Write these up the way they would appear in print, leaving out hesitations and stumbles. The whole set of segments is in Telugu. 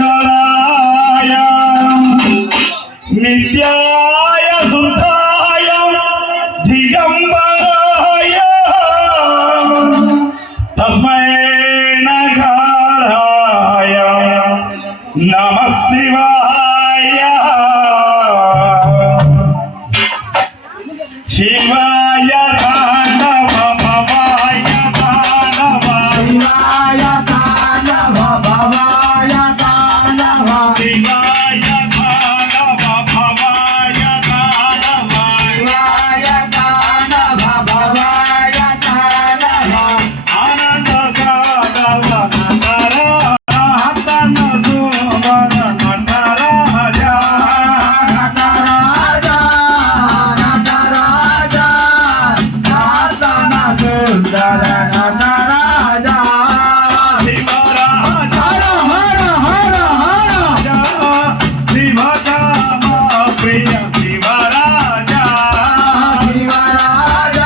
महेश्वराय नित्याय सुधाय दिगंबराय तस्मै नकाराय नमः शिवाय शिवाय तांडव भवाय तांडव शिवाय तांडव भवाय तांडव शिवाय तांडव भवाय तांडव शिवाय तांडव भवाय तांडव आनंद तांडव नटराज हातन सुंदर नटराज नटराज नटराज हातन सुंदर नटराज शिवराज हर हर हर हर शिवकाम प्रिय शिवराज शिवराज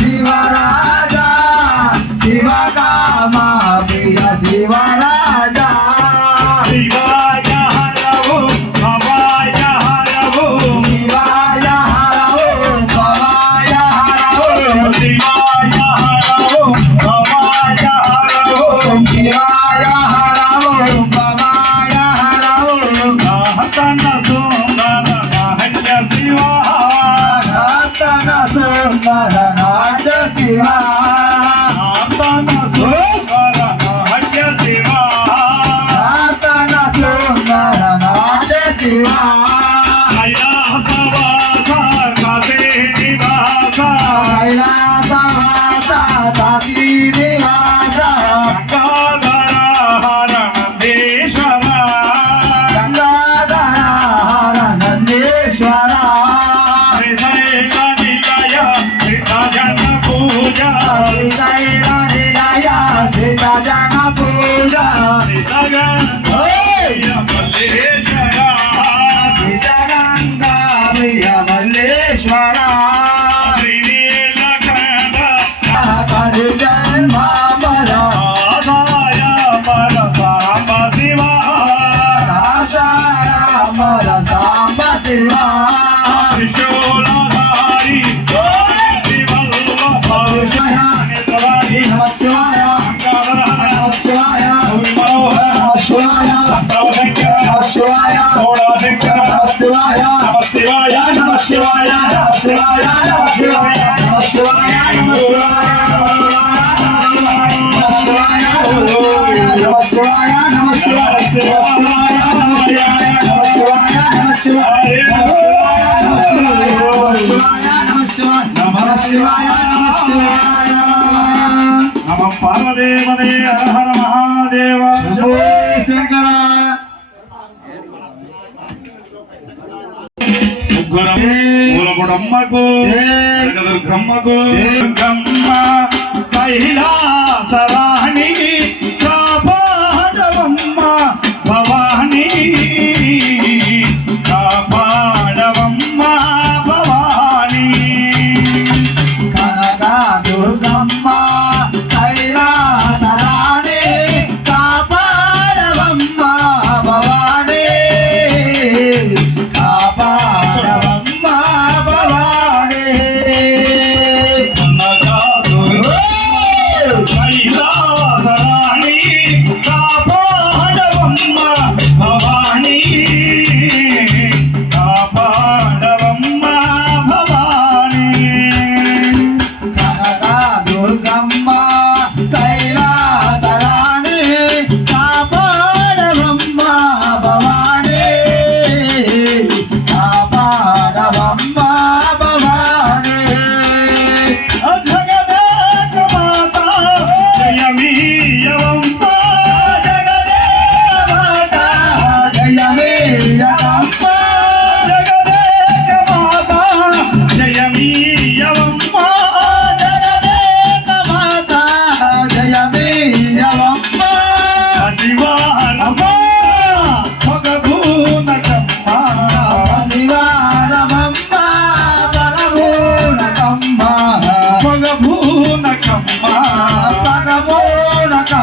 शिवराज शिवकाम प्रिय शिवराज शिवाय हरवो भवाय हरवो शिवाय हरवो भवाय हरवो शिवाय हरवो भवाय हरवो शिवाय हरवो भवाय हरवो हतन सुंदर नाट्य शिवा हतन सुंदर नाट्य शिवा हतन सुंदर नाट्य शिवा हतन सुंदर नाट्य शिवा कैलासवास काशी निवास कैलासवास काशी निवास गंगाधर हर नंदीश्वर गंगाधर हर नंदीश्वर श्रीशैल निलय सीताजन पूजा श्रीशैल निलय सीताजन पूजा सीताजन मल्लेश्वर सीतागंगा प्रिय मल्लेश्वर श्रीनीलकंठ परिजन मामला आशाय मर सांब शिवा आशाय मर सांब शिवा त्रिशूलधारी वल्लभ नितवारी नमः शिवाय नमः शिवाय मनोहर नमः शिवाय शंकर नमः शिवाय थोड़ा शंकर नमः शिवाय नमः शिवाय नमः शिवाय नमः शिवाय नमः शिवाय नमः शिवाय नमः शिवाय नमः शिवाय नमः शिवाय नमः शिवाय नमः पार्वदेवदे हर हर महादेव शंकर मूलपुडम्मको దుర్గమ్మకు దుర్గమ్మ కైలాసరాణి కాపాడవమ్మ భవాని కాపాడవమ్మ భవాని కనక దుర్గమ్మ కైలాసరాణి కాపాడవమ్మ భవాని కాపాడవమ్మ భవాని కనక దుర్గమ్మ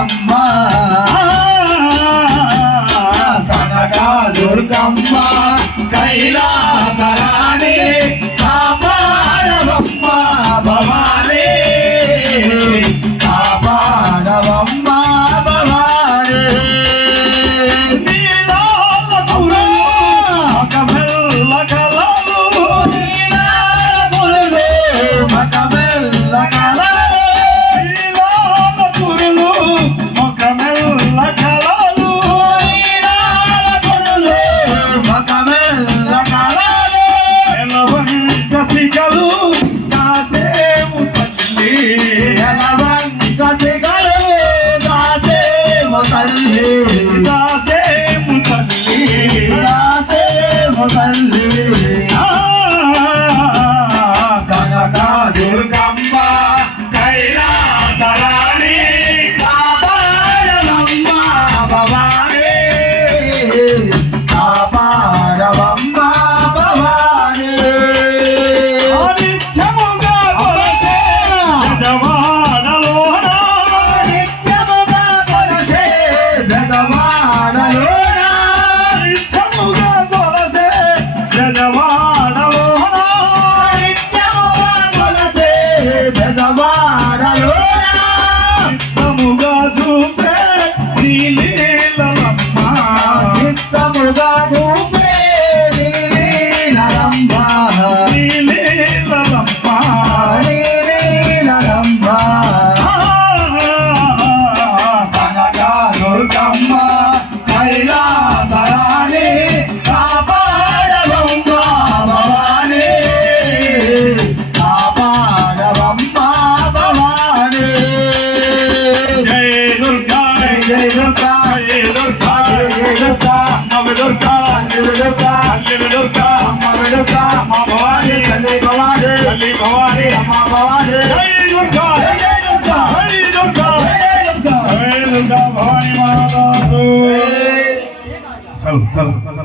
దుర్గమ్మ కనక దుర్గమ్మ కైలాసరాణి కాపాడవమ్మ భవాని కాపాడవమ్మ భవాని నీలాలపురు మకమెల్ల కలలు నీలాలపురులు మకమెల్ల కలలు నీలాలపురులు మకమెల్ల కలలు నీలాలపురులు మకమెల్ల కలలు ఎలవంక సిగలు దాసేము తల్లి ఎలవంక సిగలు దాసేము తల్లి దాసేము తల్లి దాసేము తల్లి కనక దుర్గమ్మ కైలాసరాణి కాపాడవమ్మ భవాని కాపాడవమ్మ భవాని నిత్యముగా కొలసే యజమానలోన నిత్యముగా కొలసే బెజవాడలోన నిత్యముగా కొలసే యజమానలోన నిత్యముగా కొలసే బెజవాడలోన నిత్యముగా చూపే నీ లీలలమ్మ సిద్ధముగా చూపే నీలమ్మ నీ లీలలమ్మ నీలమ్మ కనక దుర్గమ్మ కైలాసరాణి కాపాడవమ్మ భవాని కాపాడవమ్మ భవాని జై దుర్గా జై దుర్గా జై దుర్గా జై దుర్గా అమ్మ దుర్గా తల్లి దుర్గా తల్లి దుర్గా అమ్మ దుర్గా అమ్మ భవాని తల్లి భవాని తల్లి భవాని అమ్మ భవాని జై దుర్గా జై దుర్గా జై దుర్గా జై దుర్గా జై దుర్గా భవాని మాతాకు జై హలో